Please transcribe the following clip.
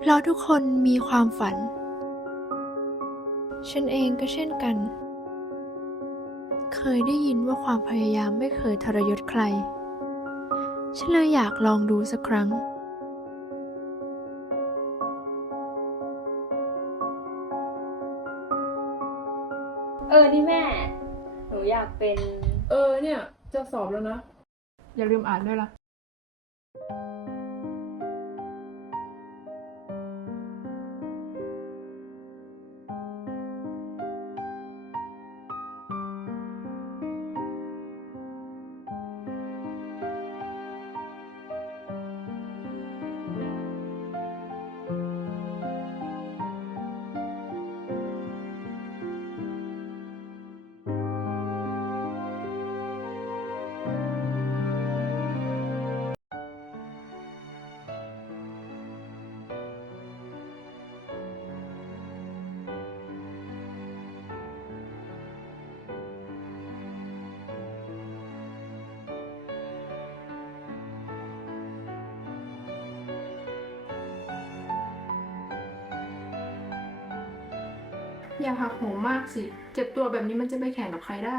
เพราะทุกคนมีความฝัน ฉันเองก็เช่นกัน เคยได้ยินว่าความพยายามไม่เคยทรยศใคร ฉันเลยอยากลองดูสักครั้ง เออ นี่แม่ หนูอยากเป็น เออเนี่ย จะสอบแล้วนะ อย่าลืมอ่านด้วยล่ะ อย่าหักโหมมากสิ เจ็บตัวแบบนี้มันจะไปแข่งกับใครได้